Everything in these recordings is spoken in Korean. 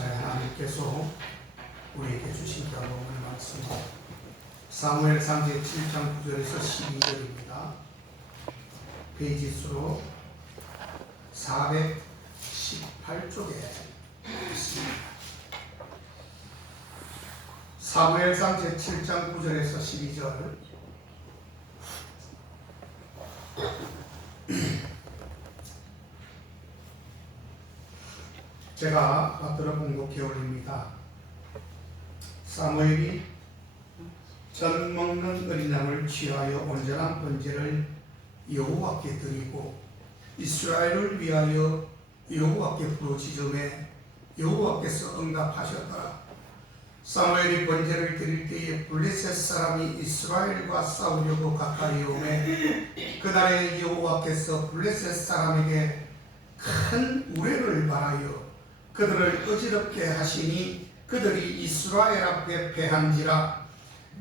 하나님께서 우리에게 주신 경험을 말씀 사무엘상 제7장 9절에서 12절입니다. 페이지 수로 418쪽에 있습니다. 사무엘상 제7장 9절에서 12절. 제가 받들어 공독해 올립니다. 사무엘이 젖 먹는 어린 양을 취하여 온전한 번제를 여호와께 드리고 이스라엘을 위하여 여호와께 부르짖음에 여호와께서 응답하셨더라. 사무엘이 번제를 드릴 때에 블레셋 사람이 이스라엘과 싸우려고 가까이 오매 그날에 여호와께서 블레셋 사람에게 큰 우레를 말하여 그들을 어지럽게 하시니 그들이 이스라엘 앞에 패한지라.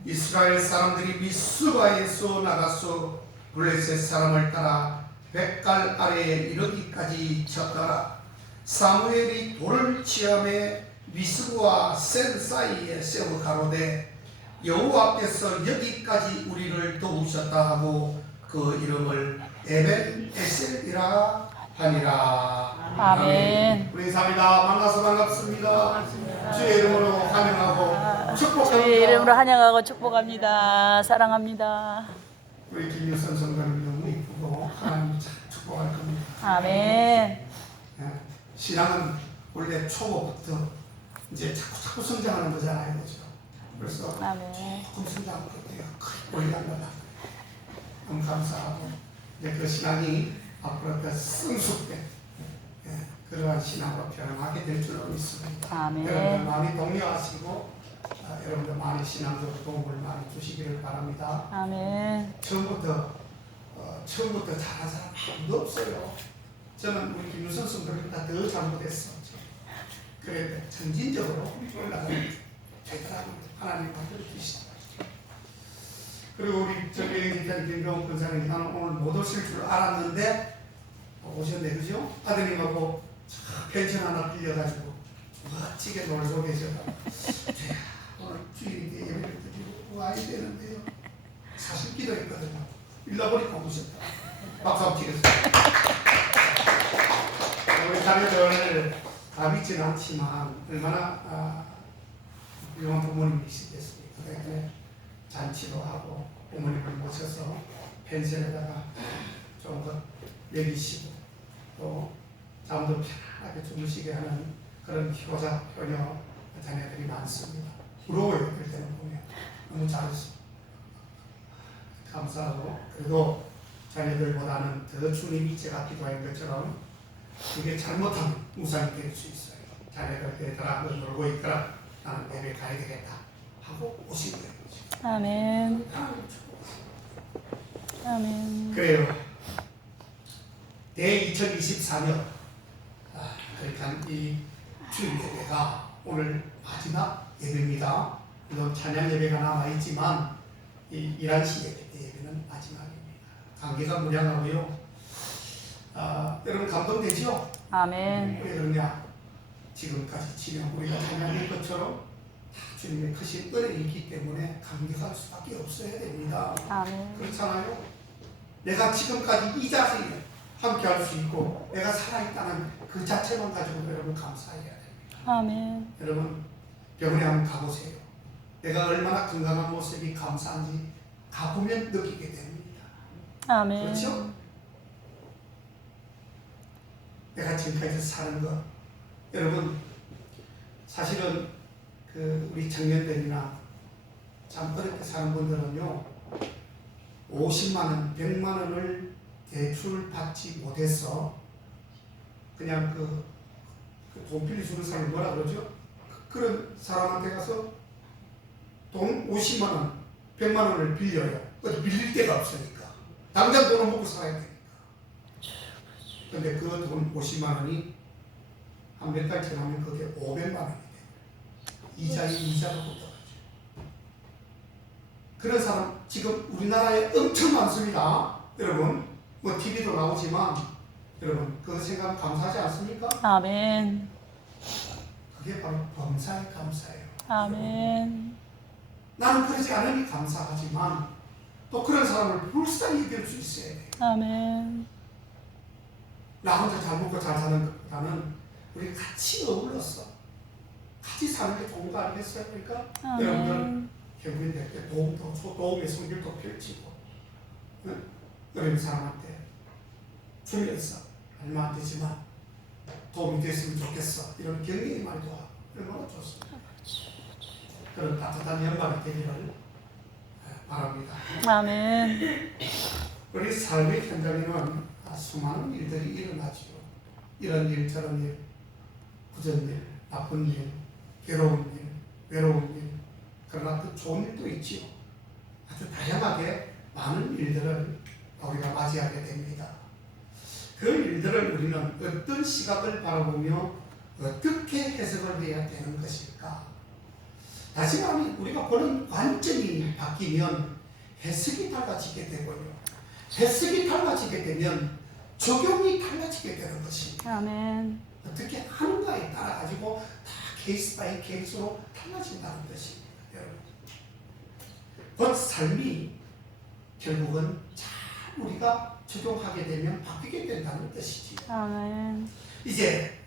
이스라엘 사람들이 미스바에서 나가서 블레셋 사람을 따라 백갈 아래에 이르기까지 쳤더라. 사무엘이 돌을 취함에 미스바와 센 사이에 세워 가로되 여호와께서 여기까지 우리를 도우셨다 하고 그 이름을 에벤 에셀이라 하니라. 아멘. 우리 인사합니다. 만나서 반갑습니다. 주의 이름으로 환영하고 축복합니다. 주의 이름으로 환영하고 축복합니다. 사랑합니다. 우리 김유선 성도님 너무 이쁘고 하나님 축복할 겁니다. 아멘. 신앙은 원래 초보부터 이제 자꾸 성장하는 거잖아요, 그렇죠? 그래서 아멘. 조금 성장하고 크게 올라간다. 너무 감사하고 이제 그 신앙이 앞으로 더 성숙된 그러한 신앙으로 변화하게 될 줄로 믿습니다. 아멘. 여러분들 많이 독려하시고 여러분들 많이 신앙적으로 도움을 많이 주시기를 바랍니다. 아멘. 처음부터 잘한 사람 아무도 없어요. 저는 우리 김유선 선배보다 더 잘못했어. 그래 점진적으로 올라가는 되더라고요. 하나님 받들어 주시다. 그리고 우리 정경진 김병훈 권사님, 나는 오늘 못 오실 줄 알았는데 오셨네, 그죠? 아드님하고 펜션 하나 빌려가지고 멋지게 놀고 계셔서 오늘 주일인데 예배를 드리고 와야 되는데요. 사실 기도했거든요. 잃어버리고 오셨다. 박수 한번 치겠습니다. 우리 자녀들 다 믿지는 않지만 얼마나 훌륭한 부모님이시겠습니까? 그래 잔치도 하고 부모님을 모셔서 펜션에다가 좀 더 먹이시고 또 잠도 편하게 주무시게 하는 그런 효자, 효녀 자녀들이 많습니다. 부러워요. 그럴 때는 보면 너무 잘했습니다. 감사하고 그래도 자녀들보다는 더 주님이 제가 기도한 것처럼 그게 잘못하면 우상이 될 수 있어요. 자녀들 얘들아 너 놀고 있더라. 나는 예배 가야 되겠다 하고 오시는 거예요. 아멘. 아멘. 그래요. 대 2024년 그러니까 이 주일 예배가 오늘 마지막 예배입니다. 물론 찬양 예배가 남아있지만 이 11시 예배는 마지막입니다. 관계가 무량하고요. 여러분 감동되죠? 아멘. 왜 그러냐? 지금까지 지금 우리가 찬양할 것처럼 주님의 크신 은혜이 있기 때문에 감격할 수밖에 없어야 됩니다. 아멘. 그렇잖아요? 내가 지금까지 이 자세에 함께 할 수 있고 내가 살아있다는 그 자체만 가지고 여러분 감사해야 됩니다. 아멘. 여러분 병원에 한번 가보세요. 내가 얼마나 건강한 모습이 감사한지 가보면 느끼게 됩니다. 아멘. 그렇죠? 내가 지금까지 사는 거 여러분 사실은 그 우리 청년들이나 참 어렵게 사는 분들은요 50만원, 100만원을 대출 받지 못해서 그냥 돈 빌려주는 사람이 뭐라 그러죠? 그런 사람한테 가서 돈 50만원, 100만원을 빌려요. 어디 빌릴 데가 없으니까. 당장 돈을 먹고 살아야 되니까. 근데 그 돈 50만원이 한 몇 달 지나면 그게 500만원이 돼요. 이자가 붙어가지고. 그런 사람 지금 우리나라에 엄청 많습니다. 여러분 뭐 TV도 나오지만 여러분 그거 생각하면 감사하지 않습니까? 아멘. 그게 바로 범사에 감사예요. 아멘. 나는 그러지 않으니 감사하지만 또 그런 사람을 불쌍히 여길 수 있어야 돼요. 아멘. 나 혼자 잘 먹고 잘 사는 것보다는 우리 같이 어울러서 같이 사는 게 좋은 거 아니겠어요? 그러니까 여러분들 아멘. 결국엔 될 때 도움도 도움의 손길도 펼치고 어려운 사람한테 주면서 얼마 안 되지만 도움이 됐으면 좋겠어 이런 격려의 말도 하고 얼마나 좋습니다. 그런 따뜻한 연말이 되기를 바랍니다. 아멘. 우리 삶의 현장에는 수많은 일들이 일어나죠. 이런 일 저런 일, 부전 일, 나쁜 일, 괴로운 일, 외로운 일, 그러나 또 좋은 일도 있지요. 아주 다양하게 많은 일들을 우리가 맞이하게 됩니다. 그 일들을 우리는 어떤 시각을 바라보며 어떻게 해석을 해야 되는 것일까? 다시 말하면 우리가 보는 관점이 바뀌면 해석이 달라지게 되고요. 해석이 달라지게 되면 적용이 달라지게 되는 것입니다. 아멘. 어떻게 하는가에 따라 가지고 다 케이스 바이 케이스로 달라진다는 것입니다. 여러분. 곧 삶이 결국은 잘 우리가 적용하게 되면 바뀌게 된다는 뜻이지. 아멘. 이제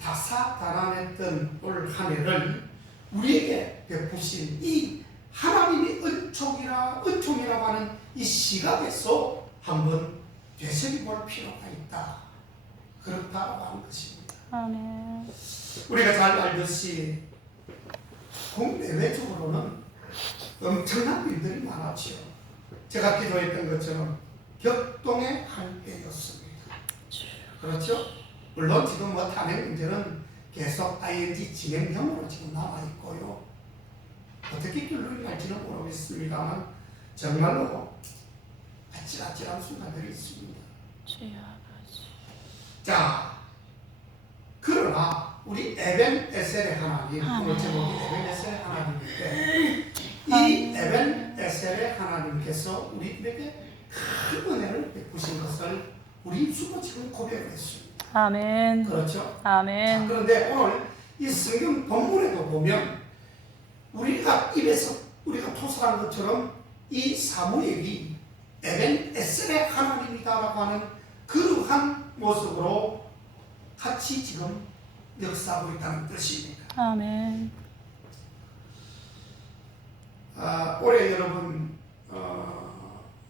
다사다난했던 올 한 해를 우리에게 베푸신 이 하나님의 은총이라고 하는 이 시각에서 한번 되새겨볼 필요가 있다. 그렇다고 하는 것입니다. 아멘. 우리가 잘 알듯이 국내외적으로는 엄청난 일들이 많았지요. 제가 기도했던 것처럼 격동의 한 해였습니다. 그렇죠? 물론 지금 탄핵 문제는 계속 ING 진행형으로 지금 남아있고요. 어떻게 결론이 날지는 모르겠습니다만 정말로 아찔아찔한 순간들이 있습니다. 자, 그러나 우리 에벤에셀의 하나님, 오늘 제목이 에벤에셀의 하나님인데 이 에벤에셀의 하나님께서 우리들에게 큰 은혜를 베푸신 것을 우리 입술로 지금 고백을 했습니다. 아멘. 그렇죠? 아멘. 자, 그런데 오늘 이 성경 본문에도 보면 우리가 입에서 우리가 토설한 것처럼 이 사무엘이 에벤에셀의 하나님이다라고 하는 그러한 모습으로 같이 지금 역사하고 있다는 뜻입니다. 아멘. 올해 여러분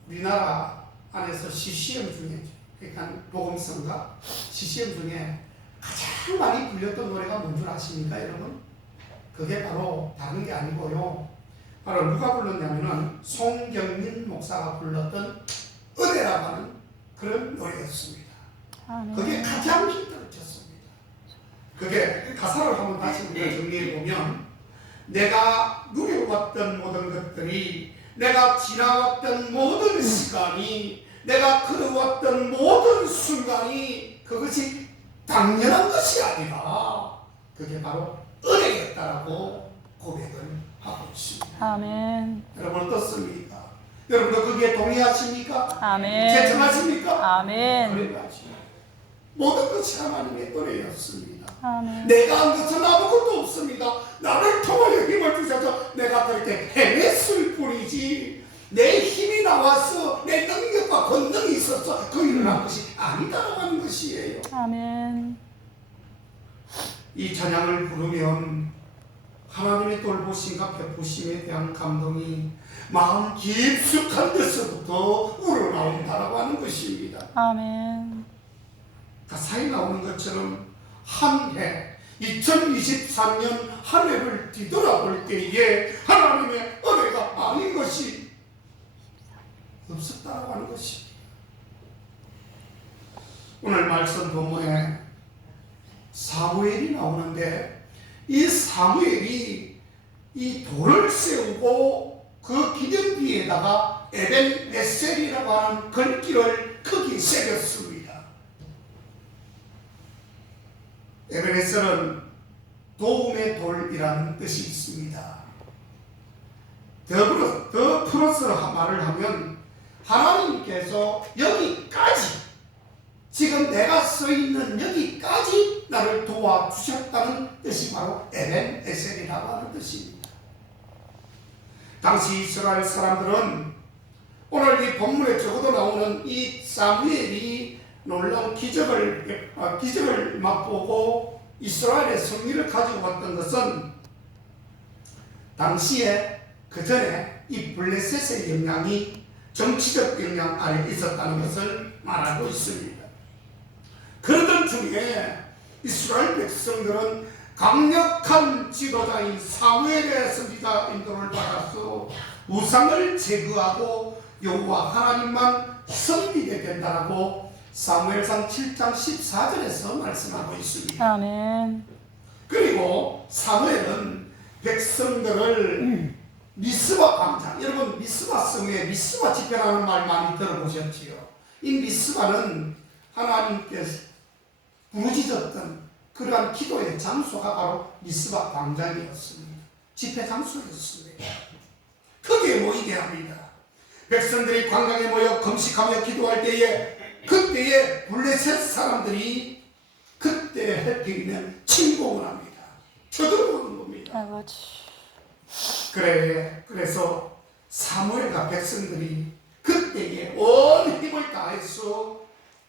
우리나라 안에서 CCM 중에 그러니까 복음성가 CCM 중에 가장 많이 불렸던 노래가 뭔 줄 아십니까 여러분? 그게 바로 다른 게 아니고요. 바로 누가 불렀냐면은 송경민 목사가 불렀던 은혜라고 하는 그런 노래였습니다. 아멘. 그게 가장 히트를 쳤습니다. 그게 가사를 한번 다시 우리가 정리해 보면 내가 누려왔던 모든 것들이 내가 지나왔던 모든 시간이 내가 걸어왔던 모든 순간이 그것이 당연한 것이 아니라 그게 바로 은혜였다라고 고백을 하고 있습니다. 아멘. 여러분 어떻습니까? 여러분도 거기에 동의하십니까? 아멘. 제청하십니까? 아멘. 그래야지. 모든 것이 하나님의 은혜였습니다. 아멘. 내가 한 것은 아무것도 없습니다. 나를 통하여 힘을 주셔서 내가 그렇게 해냈을 뿐이지 내 힘이 나와서 내 능력과 권능이 있어서 그 일을 한 것이 아니다라고 하는 것이에요. 아멘. 이 찬양을 부르면 하나님의 돌보심과 베푸심에 대한 감동이 마음 깊숙한 데서부터 우러나온다라고 하는 것입니다. 아멘. 가사에 나오는 것처럼 한 해 2023년 한 해를 뒤돌아볼 때에 하나님의 은혜가 아닌 것이 없었다라고 하는 것입니다. 오늘 말씀 본문에 사무엘이 나오는데 이 사무엘이 이 돌을 세우고 그 기념비에다가 에벤에셀이라고 하는 글귀를 크게 새겼습니다. 에벤에셀은 도움의 돌이라는 뜻이 있습니다. 더 풀어서 말을 하면 하나님께서 여기까지 지금 내가 서 있는 여기까지 나를 도와주셨다 하였다는 뜻이 바로 에벤 에셀이라고 하는 뜻입니다. 당시 이스라엘 사람들은 오늘 이 본문에 적어도 나오는 이 사무엘이 놀라운 기적을 맛보고 이스라엘의 승리를 가지고 왔던 것은 당시에 그 전에 이 블레셋의 영향이 정치적 영향 아래 있었다는 것을 말하고 있습니다. 그러던 중에 이스라엘 백성들은 강력한 지도자인 사무엘의 선지자 인도를 받아서 우상을 제거하고 여호와 하나님만 섬기게 된다라고 사무엘상 7장 14절에서 말씀하고 있습니다. 아멘. 그리고 사무엘은 백성들을 미스바 광장, 여러분 미스바 성에 미스바 집회라는 말 많이 들어보셨지요? 이 미스바는 하나님께서 부르짖었던 그러한 기도의 장소가 바로 미스바 광장이었습니다. 집회 장소였습니다. 거기에 모이게 합니다. 백성들이 광장에 모여 금식하며 기도할 때에 그때에 블레셋 사람들이 그때 해피면 침공을 합니다. 쳐들어오는 겁니다. 아버지. 그래서 사무엘과 백성들이 그때에 온 힘을 다해서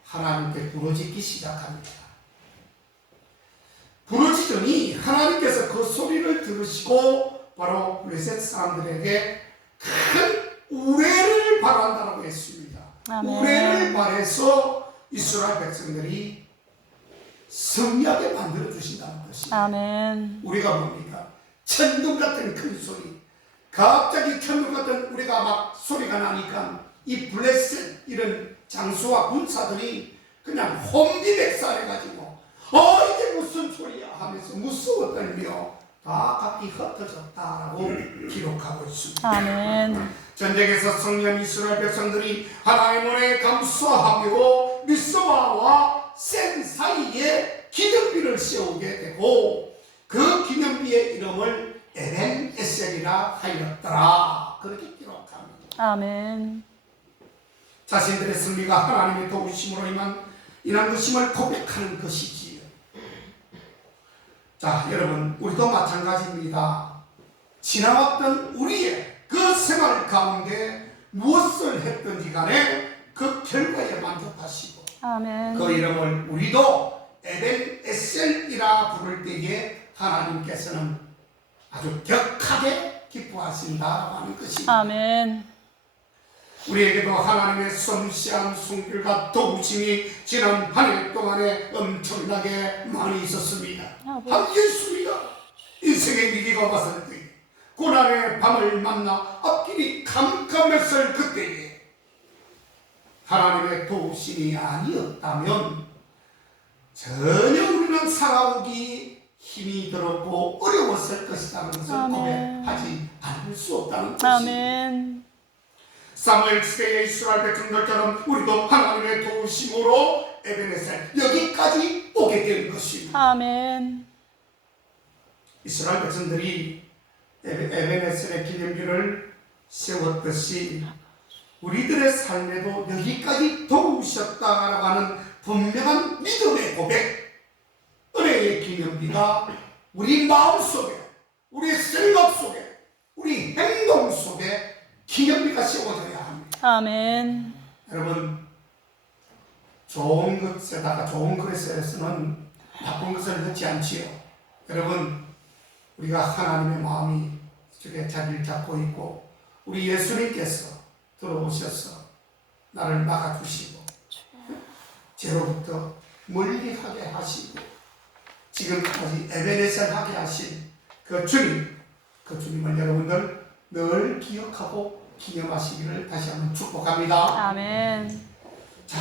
하나님께 부르짖기 시작합니다. 부르짖으니 하나님께서 그 소리를 들으시고 바로 블레셋 사람들에게 큰 우레를 발한다고 했습니다. 아멘. 우레를 발해서 이스라엘 백성들이 승리하게 만들어 주신다는 것입니다. 아멘. 우리가 뭡니까? 천둥 같은 큰 소리, 갑자기 천둥 같은 우리가 막 소리가 나니까 이 블레셋 이런 장수와 군사들이 그냥 혼비백산해가지고 이게 무슨 소리야 하면서 무서워 떨며 다 각기 흩어졌다라고 기록하고 있습니다. 아멘. 전쟁에서 승리한 이스라엘 백성들이 하나님의 은혜에 감사하며 미스바와 센 사이에 기념비를 세우게 되고 그 기념비의 이름을 에벤 에셀이라 하였더라. 그렇게 기록합니다. 아멘. 자신들의 승리가 하나님의 도우심으로 인한 것임을 고백하는 것이지요. 자, 여러분, 우리도 마찬가지입니다. 지나왔던 우리의 그 생활 가운데 무엇을 했든지 간에 그 결과에 만족하시고 아멘. 그 이름을 우리도 에벤 에셀이라 부를 때에 하나님께서는 아주 격하게 기뻐하신다고 하는 것입니다. 아멘. 우리에게도 하나님의 섬세한 손길과 도우심이 지난 한 해 동안에 엄청나게 많이 있었습니다. 함께 있습니다. 인생의 위기가 왔을 때 고난의 밤을 만나 앞길이 캄캄했을 그때에 하나님의 도우심이 아니었다면 전혀 우리는 살아오기 힘이 들었고 어려웠을 것이라는 것을 아멘. 고백하지 않을 수 없다는 것입니다. 아멘. 사무엘 시대의 이스라엘 백성들처럼 우리도 하나님의 도우심으로 에벤에셀 여기까지 오게 된 것입니다. 아멘. 이스라엘 백성들이 에벤에셀의 기념비를 세웠듯이 우리들의 삶에도 여기까지 도우셨다라고 하는 분명한 믿음의 고백, 은혜의 기념비가 우리 마음속에, 우리 생각 속에, 우리 행동 속에 기념비가 세워져야 합니다. 아멘. 여러분, 좋은 것에다가 좋은 그릇에서는 나쁜 것을 넣지 않지요. 여러분, 우리가 하나님의 마음이 저게 자리를 잡고 있고 우리 예수님께서 들어오셔서 나를 막아주시고 죄로부터 멀리하게 하시고 지금까지 에베네셀 하게 하신 그 주님을 여러분들 늘 기억하고 기념하시기를 다시 한번 축복합니다. 아멘. 자,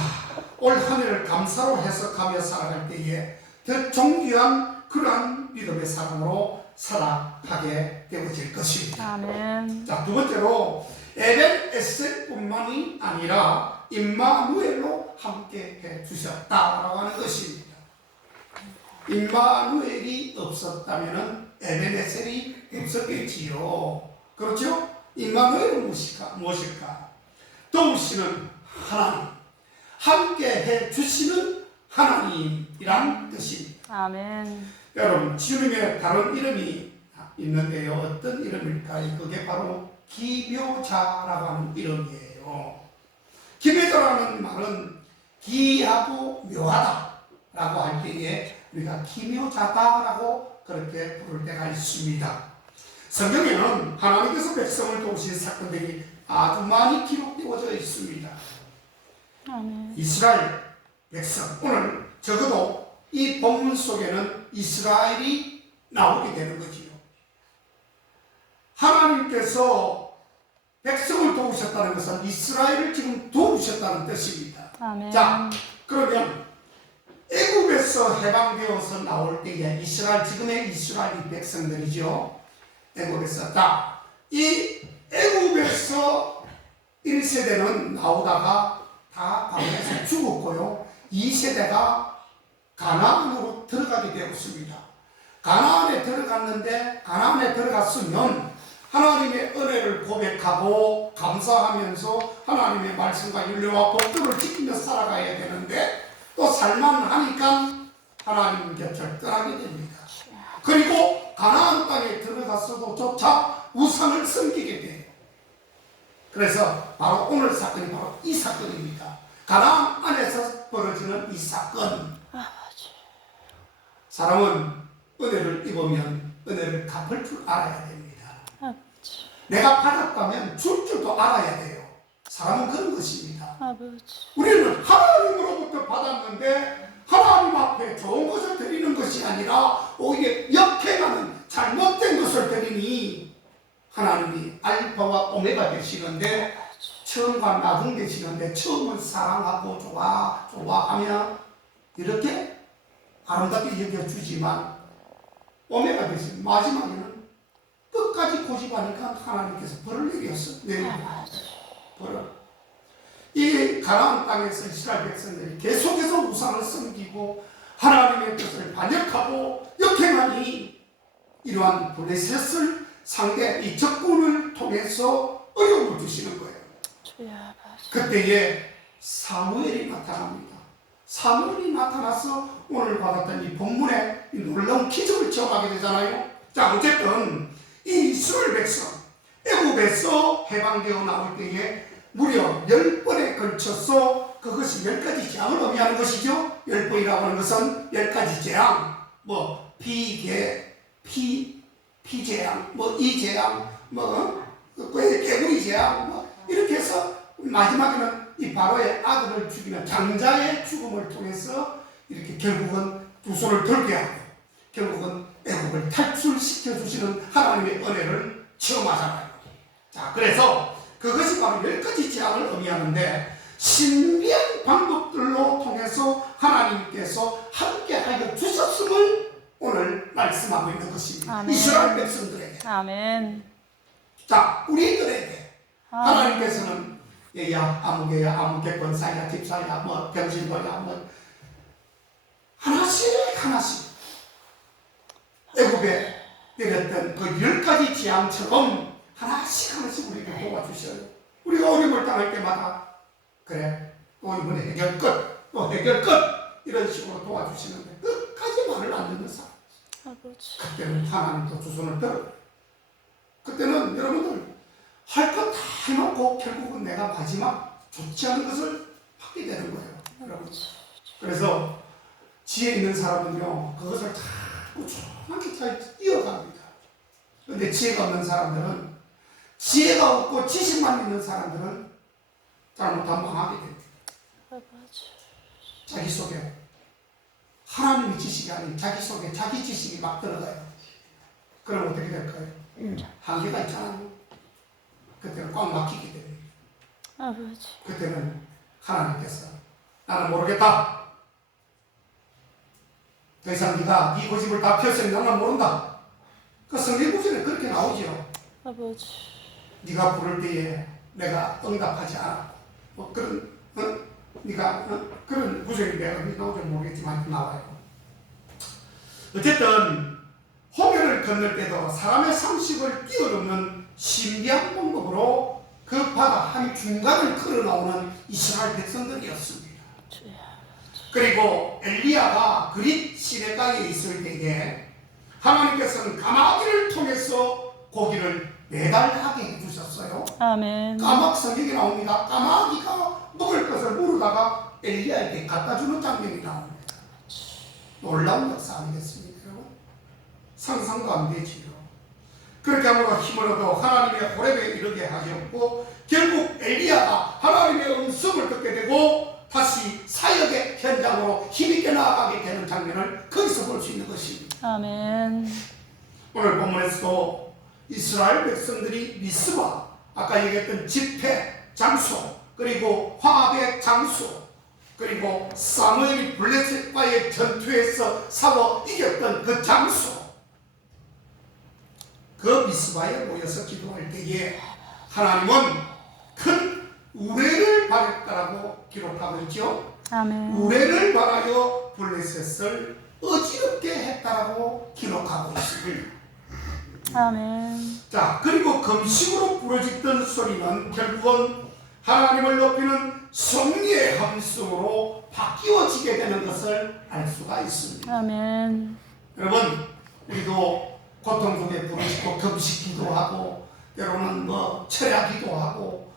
올 한 해를 감사로 해석하며 살아갈 때에 더 존귀한 그러한 믿음의 사람으로 살아가게 되어질 것입니다. 아멘. 자, 두 번째로 에벤 에셀뿐만이 아니라 임마누엘로 함께 해주셨다라고 하는 것입니다. 임마누엘이 없었다면 에벤 에셀이 없었겠지요. 그렇죠? 임마누엘은 무엇일까? 도우시는 하나님, 함께 해주시는 하나님이란 뜻입니다. 아멘. 여러분, 주님의 다른 이름이 있는데요. 어떤 이름일까요? 그게 바로 기묘자라고 하는 이름이에요. 기묘자라는 말은 기하고 묘하다라고 할 때에 우리가 기묘자다라고 그렇게 부를 때가 있습니다. 성경에는 하나님께서 백성을 도우신 사건들이 아주 많이 기록되어져 있습니다. 아멘. 이스라엘 백성, 오늘 적어도 이 본문 속에는 이스라엘이 나오게 되는 거지요. 하나님께서 백성을 도우셨다는 것은 이스라엘을 지금 도우셨다는 뜻입니다. 아멘. 자, 그러면 애굽에서 해방되어서 나올 때에 이스라엘, 지금의 이스라엘 백성들이죠. 애굽에서 이 애굽에서 1세대는 나오다가 다 광야에서 죽었고요. 2세대가 가나안으로 들어가게 되었습니다. 가나안에 들어갔는데, 가나안에 들어갔으면 하나님의 은혜를 고백하고 감사하면서 하나님의 말씀과 윤리와 법도를 지키며 살아가야 되는데, 또 살만하니까 하나님 곁을 떠나게 됩니다. 그리고 가나안 땅에 들어갔어도 조차 우상을 섬기게 돼요. 그래서 바로 오늘 사건이 바로 이 사건입니다. 가나안 안에서 벌어지는 이 사건. 사람은 은혜를 입으면 은혜를 갚을 줄 알아야 됩니다. 아버지. 내가 받았다면 줄 줄도 알아야 돼요. 사람은 그런 것입니다. 아버지. 우리는 하나님으로부터 받았는데 하나님 앞에 좋은 것을 드리는 것이 아니라 오히려 역행하는 잘못된 것을 드리니 하나님이 알파와 오메가 되시는데 처음과 나중 되시는데, 처음은 사랑하고 좋아하며 이렇게 아름답게 여겨주지만 오메가 되신 마지막에는 끝까지 고집하니까 하나님께서 벌을 내립니다. 벌을. 이 가나안 땅에서 이스라엘 백성들이 계속해서 우상을 섬기고 하나님의 뜻을 반역하고 역행하니 이러한 블레셋을 상대 이 적군을 통해서 어려움을 주시는 거예요. 그때에 사무엘이 나타납니다. 사무엘이 나타나서 오늘 받았던 이 본문에 이 놀라운 기적을 체험하게 되잖아요. 자, 어쨌든 이 이스라엘 백성 애굽에서 해방되어 나올 때에 무려 10번에 걸쳐서 그것이 10가지 재앙을 의미하는 것이죠. 10번이라고 하는 것은 10가지 재앙, 피재앙, 이재앙, 개구리 재앙, 이렇게 해서 마지막에는 이 바로의 아들을 죽이는 장자의 죽음을 통해서 이렇게 결국은 두 손을 들게 하고 결국은 애국을 탈출시켜 주시는 하나님의 은혜를 체험하잖아요. 자, 그래서 그것이 바로 10가지 재앙을 의미하는데 신비한 방법들로 통해서 하나님께서 함께하여 주셨음을 오늘 말씀하고 있는 것입니다. 아멘. 이스라엘 백성들에게. 아멘. 자, 우리들에게 하나님께서는 얘야, 아무개야, 아무개 권사야, 집사야, 병신보야, 하나씩 애굽에 내렸던 그 10가지 재앙처럼 하나씩 우리를 도와주셔요. 우리가 어려움을 당할 때마다 그래, 또 이번에 해결 끝, 또 해결 끝 이런 식으로 도와주시는데 끝까지 말을 안 듣는 사람. 아버지. 그때는 하나님도 두 손을 들어. 그때는 여러분들 할 것 다 해놓고 결국은 내가 마지막 좋지 않은 것을 하게 되는 거예요. 여러분. 그래서 지혜 있는 사람은요, 그것을 자꾸 조용하게 잘 이어갑니다. 그런데 지혜가 없는 사람들은, 지혜가 없고 지식만 있는 사람들은 잘못하면 망하게 됩니다. 자기 속에 하나님의 지식이 아닌 자기 속에 자기 지식이 막 들어가요. 그럼 어떻게 될까요? 한계가 있잖아요. 그때는 꽉 막히게 됩니다. 아버지. 그때는 하나님께서 나는 모르겠다. 더 이상 네가 네 고집을 다 폈으니 나는 모른다. 그 성경 구절에 그렇게 나오죠. 아버지. 네가 부를 때에 내가 응답하지 않아. 그런 네가 그런 구절이 내가 나오지 모르겠지만 나와요. 어쨌든 홍해를 건널 때도 사람의 상식을 뛰어넘는 신비한 방법으로 그 바다 한 중간을 걸어 나오는 이스라엘 백성들이었습니다. 그리고 엘리야가 그릿 시내가에 있을 때에 하나님께서는 까마귀를 통해서 고기를 배달하게 해주셨어요. 아멘. 까마귀 성경에 나옵니다. 까마귀가 먹을 것을 물으다가 엘리야에게 갖다 주는 장면이 나옵니다. 놀라운 역사 아니겠습니까, 여러분? 상상도 안 되지요. 그렇게 함으로 힘을 얻어 하나님의 호렙에 이르게 하셨고, 결국 엘리야가 하나님의 음성을 듣게 되고 다시 사역의 현장으로 힘있게 나아가게 되는 장면을 거기서 볼 수 있는 것입니다. 아멘. 오늘 본문에서도 이스라엘 백성들이 미스바, 아까 얘기했던 집회 장소, 그리고 화합의 장소, 그리고 사무엘이 블레셋과의 전투에서 싸워 이겼던 그 장소, 그 미스바에 모여서 기도할 때에 하나님은 큰 우레를 바랬다라고 기록하고 있죠. 아멘. 우레를 바라여 블레셋을 어지럽게 했다라고 기록하고 있습니다. 아멘. 자, 그리고 금식으로 부러졌던 소리는 결국은 하나님을 높이는 성리의 함성으로 바뀌어지게 되는 것을 알 수가 있습니다. 아멘. 여러분, 우리도 고통 속에 부르짖고 금식 기도하고 때로는 철야 기도하고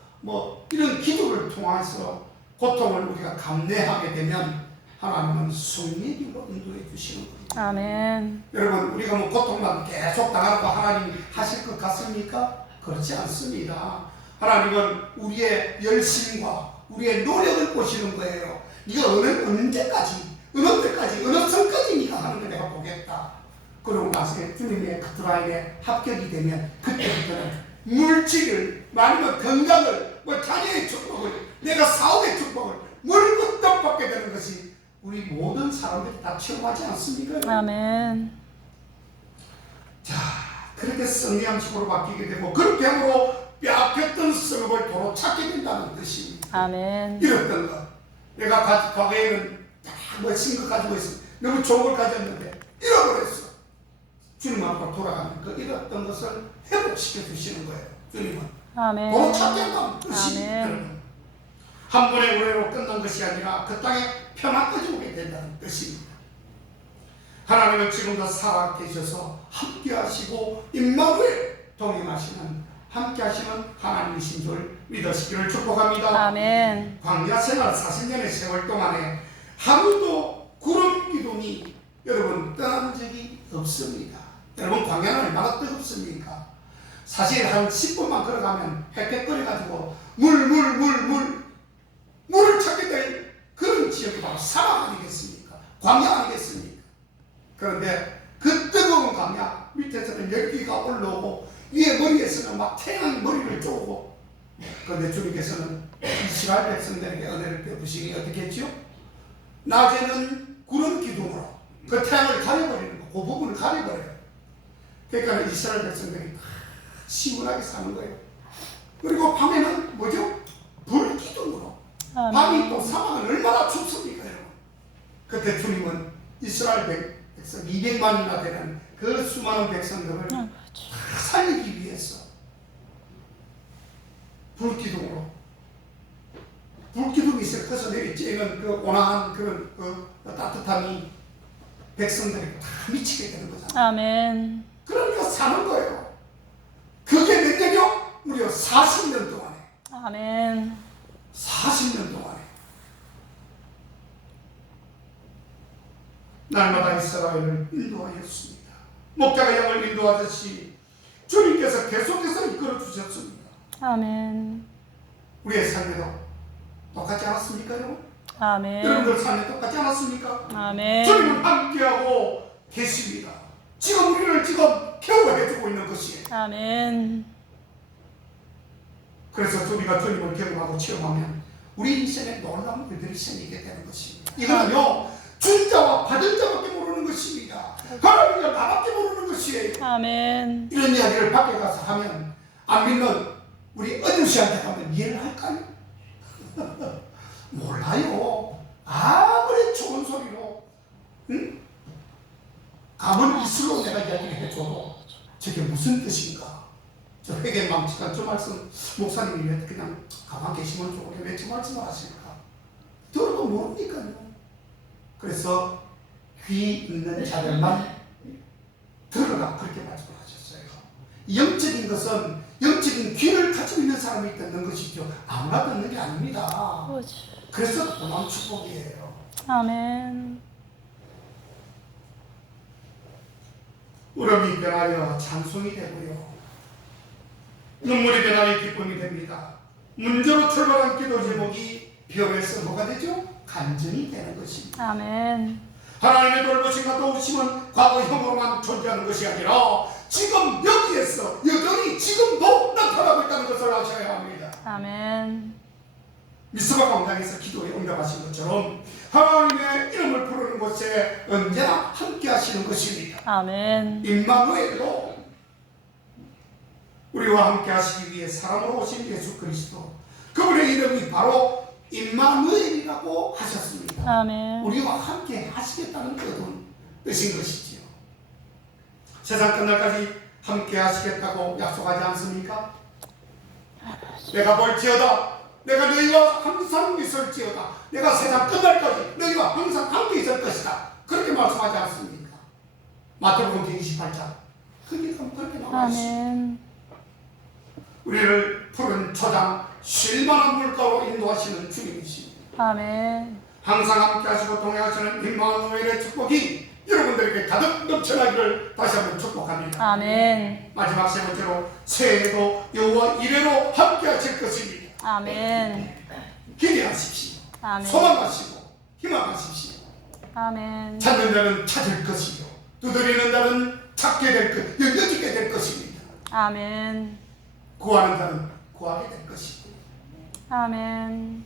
이런 기도를 통해서 고통을 우리가 감내하게 되면 하나님은 승리의 길로 인도해 주시는 겁니다. 아멘. 여러분, 우리가 고통만 계속 당하고 하나님이 하실 것 같습니까? 그렇지 않습니다. 하나님은 우리의 열심과 우리의 노력을 보시는 거예요. 네가 언제까지, 어느 때까지, 어느 선까지 네가 하는 걸 내가 보겠다. 그러고 나서 주님의 카트라인에 합격이 되면 그때부터는 물질을, 아니면 건강을, 자녀의 축복을, 내가 사업의 축복을 물부터 받게 되는 것이 우리 모든 사람들이 다 체험하지 않습니까? 아멘. 자, 그렇게 성리함식으로 바뀌게 되고 그렇게 함으로 빼앗겼던 성읍을 도로 찾게 된다는 뜻입니다. 아멘. 잃었던 것, 내가 과거에는 다 멋진 것 가지고 있어, 너무 좋은 걸 가졌는데 잃어버렸어. 주님 앞으로 돌아가면 그 잃었던 것을 회복시켜 주시는 거예요. 주님은 아멘. 도로 찾게 한다는 뜻입니다. 아멘. 여러분, 한 번의 우레로 끝난 것이 아니라 그 땅에 평화까지 오게 된다는 뜻입니다. 하나님은 지금도 살아계셔서 함께하시고 임마누엘 동행하시는, 함께하시는 하나님이신 줄 믿으시기를 축복합니다. 아멘. 광야 생활 40년의 세월 동안에 하루도 구름 기둥이 여러분 떠난 적이 없습니다. 여러분, 광야는 얼마나 뜨겁습니까? 사실 한 10분만 걸어가면 헥헥거려가지고 물을 찾게 될 그런 지역이 바로 사막 아니겠습니까? 광야 아니겠습니까? 그런데 그 뜨거운 광야 밑에서는 열기가 올라오고 위에 머리에서는 막 태양이 머리를 쪼고, 그런데 주님께서는 이스라엘 백성들에게 은혜를 베푸시기 어떻게 했죠? 낮에는 구름 기둥으로 그 태양을 가려버리는 거, 그 부분을 가려버려요. 그러니까 이스라엘 백성들이 시원하게 사는 거예요. 그리고 밤에는 뭐죠? 불기둥으로. 밤이 또 사막은 얼마나 춥습니까, 여러분? 그때 주님은 이스라엘 백성 200만이나 되는 그 수많은 백성들을 살리기 위해서 불기둥으로, 불기둥이 있어 커서 내리쬐는 그 온화한 그런 따뜻함이 백성들이 다 미치게 되는 거잖아요. 아멘. 그러니까 사는 거예요. 그게 몇 년이요? 무려 40년 동안에. 아멘. 40년 동안에 날마다 이스라엘을 인도하였습니다. 목자가 양을 인도하듯이 주님께서 계속해서 이끌어 주셨습니다. 아멘. 우리의 삶에도 똑같지 않았습니까, 여러분? 아멘. 여러분들 삶에 똑같지 않았습니까? 아멘. 주님은 함께하고 계십니다. 지금 우리를 케어해주고 있는 것이에요. 아멘. 그래서 우리가 주님을 경험하고 체험하면 우리 인생에 놀라운 일들이 생기게 되는 것입니다. 이거는요, 준 자와 받은 자밖에 모르는 것입니다. 하나님과 나밖에 모르는 것이에요. 아멘. 이런 이야기를 밖에 가서 하면 안 믿는 우리 어느 씨한테 가면 이해를 할까요? 몰라요. 아무리 좋은 소리로, 응? 아무리 이슬로 내가 이야기를 해줘도 저게 무슨 뜻인가? 저 회개망치가 저 말씀 목사님이 왜 그냥 가만 계시면 좋게 왜 저 말씀을 하실까? 들어도 모르니까요. 그래서 귀 있는 자들만 들어라 그렇게 말씀하셨어요. 영적인 것은 영적인 귀를 가지고 있는 사람이 듣는 것이죠. 아무나 듣는 게 아닙니다. 그래서 고마운 축복이에요. 아멘. 울음이 변하여 찬송이 되고요. 눈물이 변하여 기쁨이 됩니다. 문제로 출발한 기도 제목이 비업에서 뭐가 되죠? 간증이 되는 것입니다. 아멘. 하나님의 돌보심과 도우심은 과거형으로만 존재하는 것이 아니라 지금 여기에서 여전히 지금도 나타나고 있다는 것을 아셔야 합니다. 아멘. 미스바 광장에서 기도에 응답하신 것처럼 하나님의 이름을 부르는 곳에 언제나 함께 하시는 것입니다. 아멘. 임마누엘로 우리와 함께 하시기 위해 사람으로 오신 예수 그리스도, 그분의 이름이 바로 임마누엘이라고 하셨습니다. 아멘. 우리와 함께 하시겠다는 뜻인 것이지요. 세상 끝날까지 함께 하시겠다고 약속하지 않습니까? 내가 볼지어다 내가 너희와 항상 있을지어다, 내가 세상 끝날까지 너희와 항상 함께 있을 것이다, 그렇게 말씀하지 않습니까? 마태복음 28장 그렇게 나와 있습니다. 아멘. 우리를 푸른 초장 쉴만한 물가로 인도하시는 주님이십니다. 아멘. 항상 함께 하시고 동행하시는 임마누엘의 축복이 여러분들에게 가득 넘쳐나기를 다시 한번 축복합니다. 아멘. 마지막 세 번째로 새해에도 여호와 이래로 함께 하실 것입니다. 아멘. 기대하십시오. 아멘. 소망하시고 희망하십시오. 아멘. 찾는 자는 찾을 것이요 두드리는 자는 찾게 될 것, 열려지게 될 것입니다. 아멘. 구하는 자는 구하게 될 것이고. 아멘.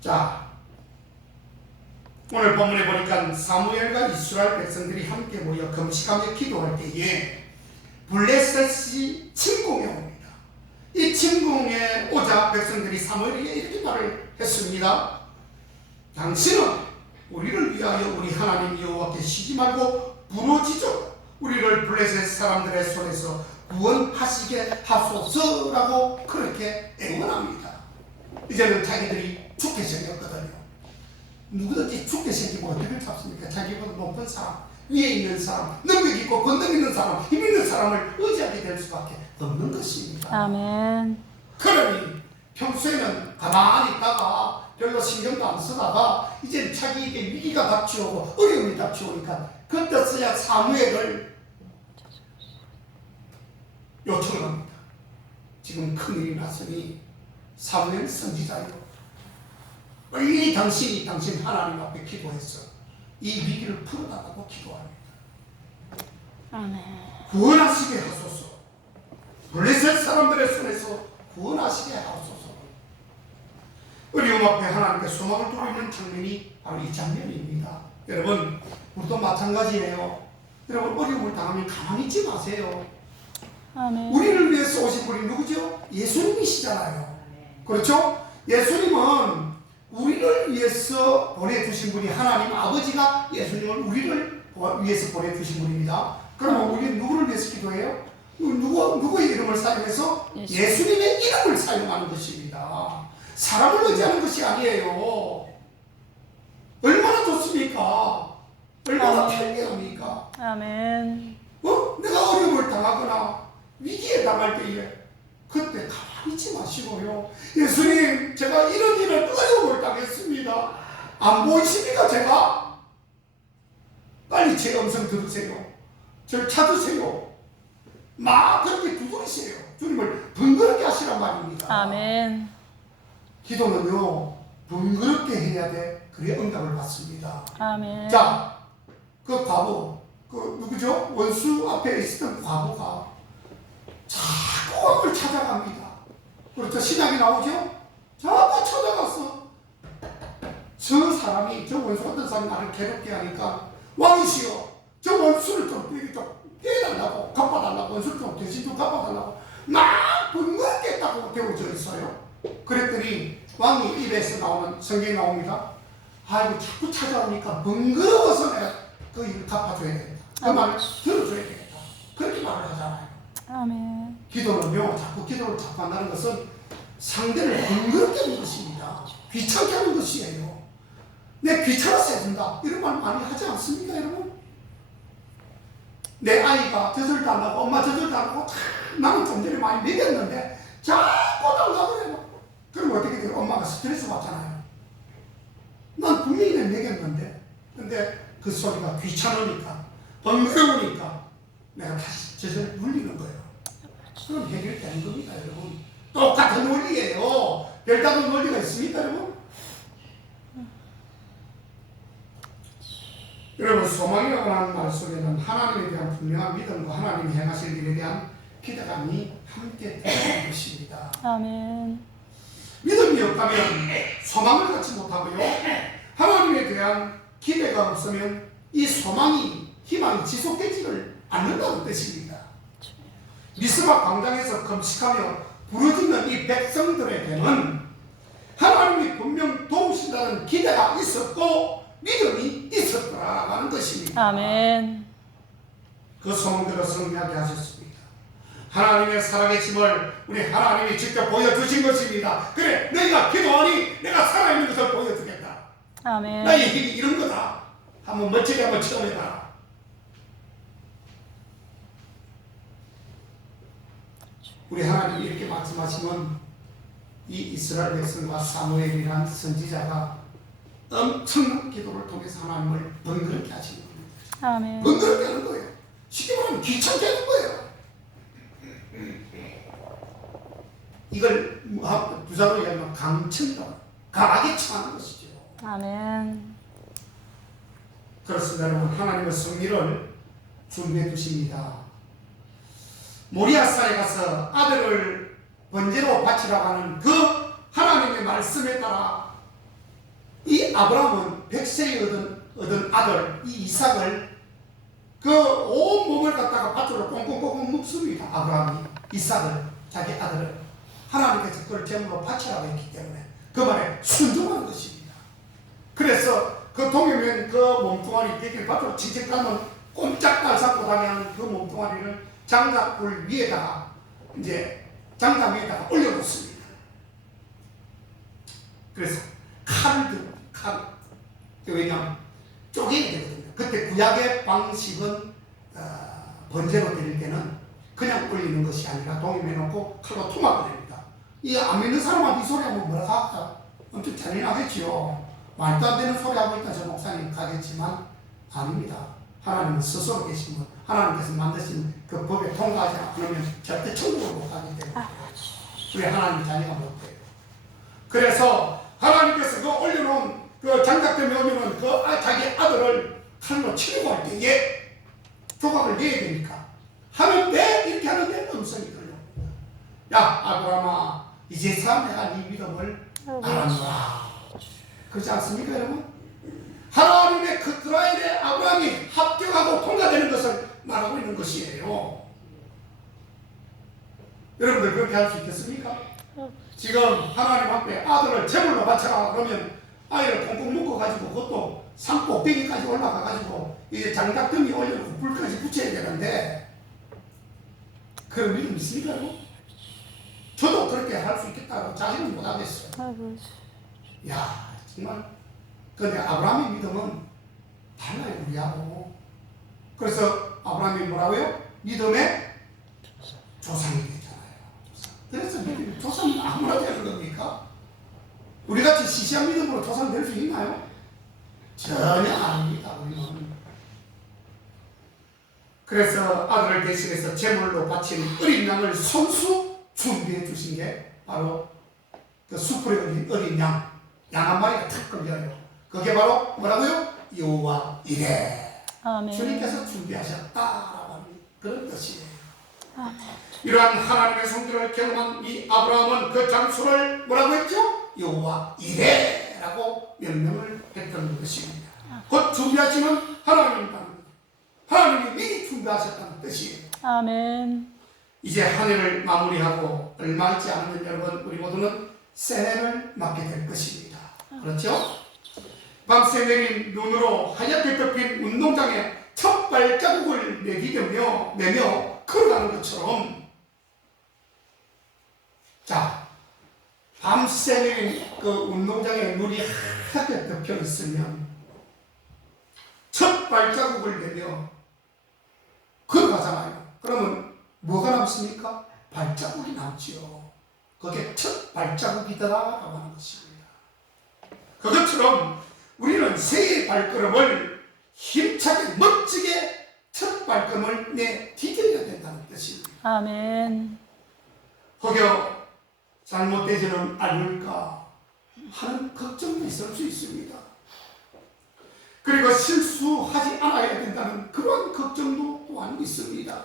자, 오늘 본문에 보니까 사무엘과 이스라엘 백성들이 함께 모여 금식하며 기도할 때에 블레셋이 침공해 옵니다. 이 침공에 오자 백성들이 사무엘에게 이렇게 말을 했습니다. 당신은 우리를 위하여 우리 하나님 여호와께 쉬지 말고 부르짖어 우리를 블레셋 사람들의 손에서 구원하시게 하소서라고 그렇게 애원합니다. 이제는 자기들이 죽게 생겼거든요. 누구든지 죽게 생기면 어떻게 잡습니까? 자기보다 높은 사람, 위에 있는 사람, 능력 있고 권능 있는 사람, 힘 있는 사람을 의지하게 될 수밖에 없는 것입니다. 아멘. 그러니 평소에는 가만히 있다가 별로 신경도 안 쓰다가 이제 자기에게 위기가 닥치오고 어려움이 닥치오니까 그때서야 사무엘을 요청을 합니다. 지금 큰일이 났으니 사무엘 선지자요, 빨리 당신이 당신 하나님 앞에 기도해서 이 위기를 풀어달라고 기도합니다. 아멘. 구원하시게 하소서. 블레셋 사람들의 손에서 구원하시게 하소서. 어려움 앞에 하나님께 소망을 두고 있는 장면이 바로 이 장면입니다. 여러분, 우리도 마찬가지예요. 여러분, 어려움을 당하면 가만히 있지 마세요. 아멘. 우리를 위해서 오신 분이 누구죠? 예수님이시잖아요. 그렇죠? 예수님은 우리를 위해서 보내주신 분이, 하나님 아버지가 예수님을 우리를 위해서 보내주신 분입니다. 그러면 우리는 누구를 위해서 기도해요? 누구의 이름을 사용해서? 예수님의 이름을 사용하는 것입니다. 사람을 의지하는 것이 아니에요. 얼마나 좋습니까? 얼마나 편리합니까? 아멘. 내가 어려움을 당하거나 위기에 당할 때에 그때 가만히 있지 마시고요. 예수님, 제가 이런 어려움을 당했습니다. 안 보이십니까? 제가? 빨리 제 음성 들으세요. 저를 찾으세요. 막 그렇게 두드리세요. 주님을 번거롭게 하시란 말입니다. 아멘. 기도는요, 번거롭게 해야 돼. 그래야 응답을 받습니다. 아멘. 자, 그 과부, 그 누구죠? 원수 앞에 있었던 과부가 자꾸 왕을 찾아갑니다. 그렇죠? 신약이 나오죠? 자꾸 찾아갔어. 저 사람이, 저 원수 같은 사람이 나를 괴롭게 하니까, 왕이시여, 저 원수를 좀 해달라고, 갚아달라고, 원수를 좀 대신 좀 갚아달라고 막 번거롭게 했다고 되어져 있어요. 그랬더니 왕이 입에서 나오는, 성경이 나옵니다. 아이고, 자꾸 찾아오니까 번거로워서 내가 그 일을 갚아줘야 되겠다. 그 말을 들어줘야 되겠다. 그렇게 말을 하잖아요. 아멘. 기도는요, 자꾸 기도를 자꾸 한다는 것은 상대를 번거롭게 하는 것입니다. 귀찮게 하는 것이에요. 내 귀찮아서 해준다 이런 말 많이 하지 않습니까 여러분? 내 아이가 저절도 안 하고 엄마 저절도 안 하고 나는 좀 전에 많이 먹였는데 자꾸 달라고 그러면 어떻게 돼요? 엄마가 스트레스 받잖아요. 난 분명히 먹였는데 근데 그 소리가 귀찮으니까 번거로우니까 내가 다시 저절 눌리는 거예요. 그럼 해결되는 겁니다 여러분. 똑같은 원리예요. 별다른 원리가 있습니까 여러분? 여러분 소망이라고 하는 말 속에는 하나님에 대한 분명한 믿음과 하나님이 행하실 일에 대한 기대감이 함께 들어가는 것입니다. 아멘. 믿음이 없다면 소망을 갖지 못하고요. 하나님에 대한 기대가 없으면 이 소망이 희망이 지속되지를 않는다는 뜻입니다. 미스바 광장에서 금식하며 부르짖는 이 백성들에게는 하나님이 분명 도우신다는 기대가 있었고 믿음이 있었더라라고 하는 것입니다. 아멘. 그 소문대로 성리하게 하셨습니다. 하나님의 살아계심을 우리 하나님이 직접 보여주신 것입니다. 그래 내가 기도하니 내가 살아있는 것을 보여주겠다. 아멘. 나의 힘이 이런 거다. 한번 멋지게 한번 체험해봐라. 우리 하나님이 이렇게 말씀하시면 이 이스라엘 백성과 사무엘이라는 선지자가 엄청난 기도를 통해서 하나님을 번거롭게 하시는 겁니다. 아멘. 번거롭게 하는 거예요. 쉽게 말하면 귀찮게 하는 거예요. 이걸 부사로 이야기하면 강청이다. 강하게 청하는 것이죠. 아멘. 그렇습니다 여러분. 하나님의 승리를 준비해 두십니다. 모리아산에 가서 아들을 번제로 바치라고 하는 그 하나님의 말씀에 따라 이 아브라함은 100세에 얻은 아들 이 이삭을 그 온 몸을 갖다가 밭으로 꽁꽁꽁꽁 묶습니다. 아브라함이 이삭을 자기 아들을 하나님께서 그걸 제물로 바치라고 했기 때문에 그 말에 순종한 것입니다. 그래서 그 동해면 그 몸뚱아리 대길 밭으로 칙칙 가면 꼼짝달 잡고 다니는 그 몸뚱아리를 장작불 위에다가 이제 장작 위에다가 올려놓습니다. 그래서 칼을 들고 왜냐하면 쪼개야 되거든요. 그때 구약의 방식은 번제로 드릴 때는 그냥 올리는 것이 아니라 동임해 놓고 칼로 토막을 냅니다. 이 안 믿는 사람한테 이 소리 하면 뭐라 할까? 엄청 잔인하겠지요. 말도 안 되는 소리 하고 있다 저 목사님 가겠지만 아닙니다. 하나님은 스스로 계신 분, 하나님께서 만드신 그 법에 통과하지 않으면 절대 천국으로 못 가기 때문에 우리 하나님 자녀가 못 돼요. 그래서 하나님께서 그 올려놓은 그 장작대에 오면은 그 자기 아들을 칼로 치려고 할 때에 조각을 내야 되니까 하는데 이렇게 하는데 음성이 들려. 야 아브라함아 이제서 내가 네 믿음을 알았노라. 그렇지 않습니까 여러분? 하나님의 그 이스라엘의 아브라함이 합격하고 통과되는 것을 말하고 있는 것이에요. 여러분들 그렇게 할 수 있겠습니까? 지금 하나님 앞에 아들을 제물로 바쳐라 그러면 아이를 꽁꽁 묶어가지고 그것도 산 꼭대기까지 올라가가지고 이제 장작등이 올려놓고 불까지 붙여야 되는데 그런 믿음 있습니까 여러분? 저도 그렇게 할 수 있겠다고 자신은 못하겠어요. 야 정말 근데 아브라함의 믿음은 달라요 우리하고. 그래서 아브라함이 뭐라고요? 믿음의 조상이 됐잖아요. 그래서 믿음의 조상은 아무나 되는 겁니까? 우리같이 시시한 믿음으로 조상 될 수 있나요? 전혀 아닙니다 우리는. 그래서 아들을 대신해서 제물로 바친 어린 양을 손수 준비해 주신 게 바로 그 수풀에 걸린 어린 양 한 마리가 탁 걸려요. 그게 바로 뭐라고요? 여호와 이레. 아멘. 주님께서 준비하셨다라고 하는 그런 뜻이에요. 아멘. 이러한 하나님의 성질을 경험한 이 아브라함은 그 장소를 뭐라고 했죠? 여호와 이레라고 명명을 했던 것입니다. 곧 준비하시는 하나님입니다. 하나님이 미리 준비하셨다는 뜻이에요. 아멘. 이제 한 해를 마무리하고 얼마 있지 않으면 여러분 우리 모두는 새해를 맞게 될 것입니다. 그렇죠? 밤새 내린 눈으로 하얗게 덮인 운동장에 첫 발자국을 내며 걸어가는 것처럼 자 밤새 내린 그 그 운동장에 물이 하얗게 덮여 있으면 첫 발자국을 내며 걸어가잖아요. 그러면 뭐가 남습니까? 발자국이 남지요. 그게 첫 발자국이다라고 하는 것입니다. 그것처럼 우리는 새의 발걸음을 힘차게 멋지게 첫 발걸음을 내디뎌야 된다는 뜻입니다. 아멘. 혹여 잘못되지는 않을까 하는 걱정도 있을 수 있습니다. 그리고 실수하지 않아야 된다는 그런 걱정도 또한 있습니다.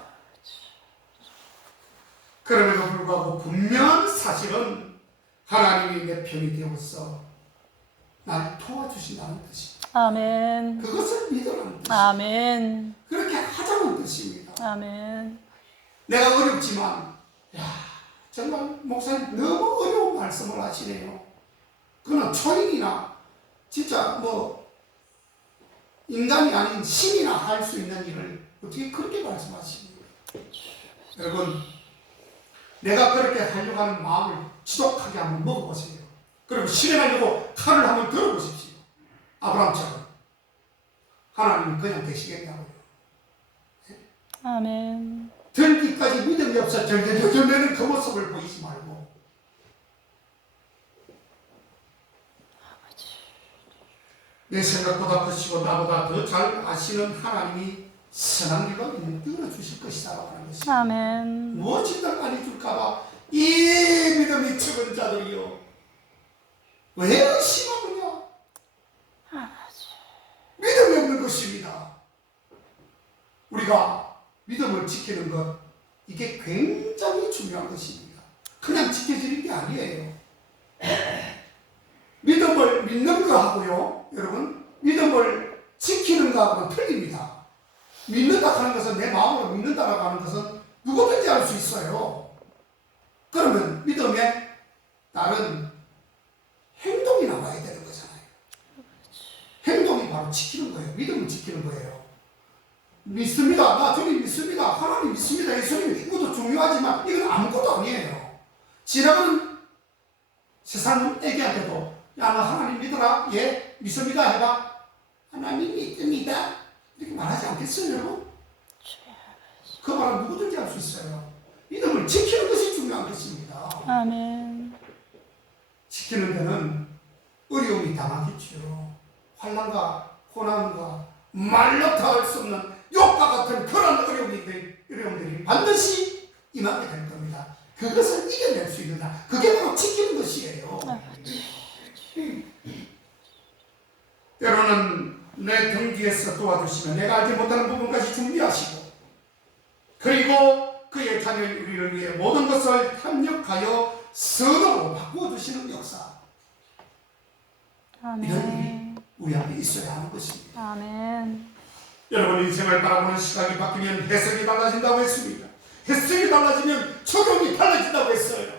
그럼에도 불구하고 분명한 사실은 하나님이 내 편이 되어서 날 도와주신다는 뜻입니다. 아멘. 그것을 믿으라는 뜻입니다. 아멘. 그렇게 하자는 뜻입니다. 아멘. 내가 어렵지만 정말 목사님 너무 어려운 말씀을 하시네요. 그는 초인이나 진짜 인간이 아닌 신이나 할 수 있는 일을 어떻게 그렇게 말씀하십니까? 여러분, 내가 그렇게 하려고 하는 마음을 지독하게 한번 먹어보세요. 그리고 실행하려고 칼을 한번 들어보십시오. 아브라함처럼. 하나님은 그냥 되시겠냐고요. 아멘. 들기까지 믿음이 없어 절대는 그 모습을 보이지 말고 내 생각보다 크시고 나보다 더 잘 아시는 하나님이 선한 일과 이끌어주실 것이다라고 하는 것입니다. 아멘. 무엇이든 아니줄까봐 이 믿음이 적은 자들이요 왜 의심하느냐? 믿음이 없는 것입니다. 우리가 믿음을 지키는 것 이게 굉장히 중요한 것입니다. 그냥 지켜지는 게 아니에요. 믿음을 믿는 거하고요 여러분 믿음을 지키는 거하고는 틀립니다. 믿는다 하는 것은 내 마음으로 믿는다라고 하는 것은 누구든지 할 수 있어요. 그러면 믿음에 다른 행동이 나와야 되는 거잖아요. 행동이 바로 지키는 거예요. 믿음을 지키는 거예요. 믿습니다. 나 주님 믿습니다. 하나님 믿습니다. 예수님 이것도 중요하지만 이건 아무것도 아니에요. 지나가는 세상 애기한테도 야, 너 하나님 믿어라. 예, 믿습니다. 해봐. 하나님 믿습니다. 이렇게 말하지 않겠어요, 여러분? 그 말은 누구든지 할 수 있어요. 믿음을 지키는 것이 중요한 것입니다. 아멘. 지키는 데는 어려움이 당하겠죠. 환난과 고난과 말로 닿을 수 없는 욕과 같은 그런 어려움들이 반드시 임하게 될 겁니다. 그것을 이겨낼 수 있느냐. 그게 바로 지키는 것이에요. 때로는 내 등 뒤에서 도와주시면 내가 알지 못하는 부분까지 준비하시고 그리고 그의 자녀 우리를 위해 모든 것을 협력하여 선으로 바꾸어주시는 역사. 아멘. 이런 일이 우리 앞에 있어야 하는 것입니다. 아멘. 여러분 인생을 바라보는 시각이 바뀌면 해석이 달라진다고 했습니다. 해석이 달라지면 적용이 달라진다고 했어요.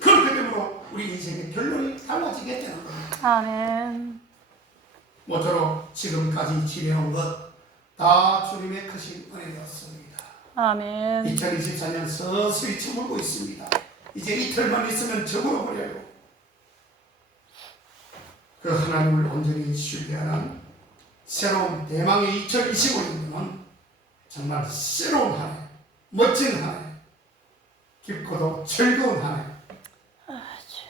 그렇기 때문에 우리 인생의 결론이 달라지게 되는 겁니다. 아멘. 모쪼록 지금까지 지내온 것 다 주님의 크신 은혜였습니다. 아멘. 2024년 서서히 저물고 있습니다. 이제 이틀만 있으면 저물어버려요. 그 하나님을 온전히 신뢰하는 새로운 대망의 2025년도는 정말 새로운 한 해, 멋진 한 해, 깊고도 즐거운 한 해,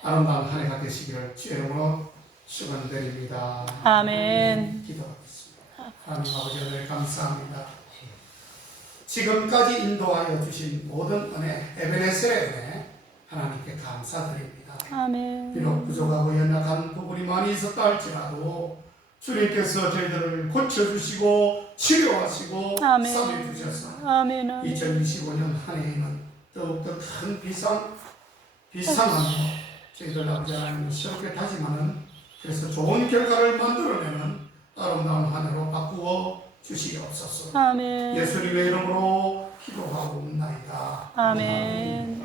아름다운 한 해가 되시기를 주의 이름으로 축원드립니다. 아멘. 기도하겠습니다. 하나님 아버지 하늘 감사합니다. 지금까지 인도하여 주신 모든 은혜, 에베네셀의 은혜 하나님께 감사드립니다. 아멘. 비록 부족하고 연약한 부분이 많이 있었다 할지라도 주님께서 저희들을 고쳐주시고 치료하시고 아멘. 살려주셔서 아멘. 2025년 한 해에는 더욱더 큰 비상함으로 저희들 아버지 하나님을 새롭게 다짐하는 그래서 좋은 결과를 만들어내는 아름다운 한 해로 바꾸어 주시옵소서. 아멘. 예수님의 이름으로 기도하옵나이다. 아멘.